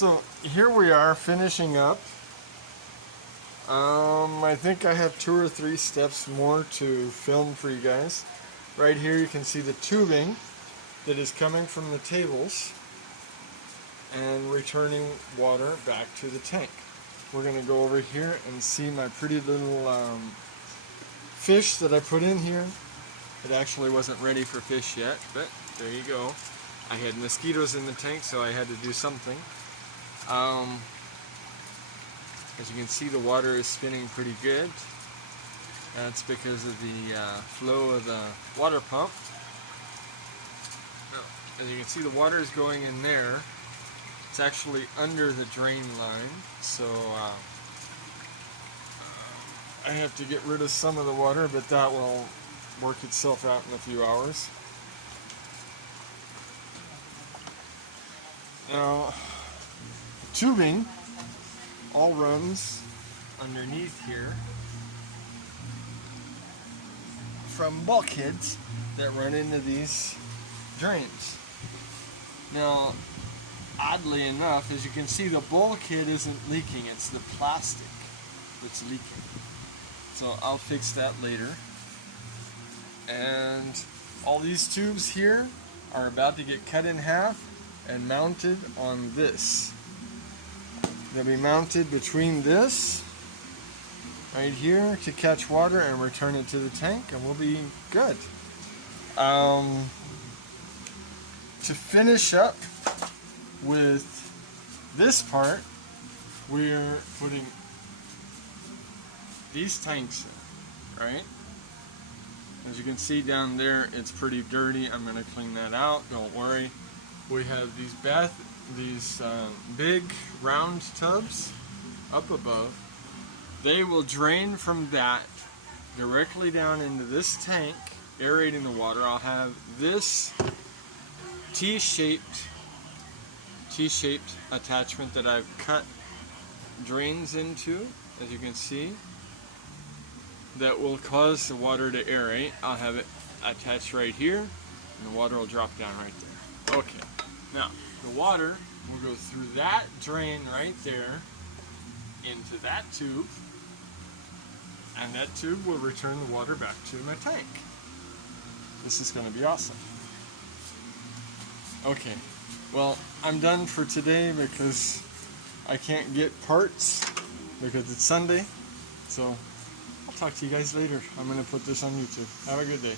So here we are finishing up. I think I have 2 or 3 steps more to film for you guys. Right here you can see the tubing that is coming from the tables and returning water back to the tank. We're going to go over here and see my pretty little fish that I put in here. It actually wasn't ready for fish yet, but there you go. I had mosquitoes in the tank, so I had to do something. As you can see, the water is spinning pretty good. That's because of the flow of the water pump. Now, as you can see, the water is going in there. It's actually under the drain line, so I have to get rid of some of the water, but that will work itself out in a few hours. Now, the tubing all runs underneath here from bulkheads that run into these drains. Now, oddly enough, as you can see, the bulkhead isn't leaking, it's the plastic that's leaking. So I'll fix that later. And all these tubes here are about to get cut in half and mounted on this. They'll be mounted between this right here to catch water and return it to the tank, and we'll be good. To finish up with this part, we're putting these tanks in, right? As you can see down there, it's pretty dirty. I'm going to clean that out, don't worry. We have these big round tubs up above. They will drain from that directly down into this tank, aerating the water. I'll have this T-shaped attachment that I've cut drains into, as you can see, that will cause the water to aerate. I'll have it attached right here, and the water will drop down right there. Okay, now the water will go through that drain right there into that tube, and that tube will return the water back to my tank. This is going to be awesome. Okay, well, I'm done for today because I can't get parts because it's Sunday. So I'll talk to you guys later. I'm going to put this on YouTube. Have a good day.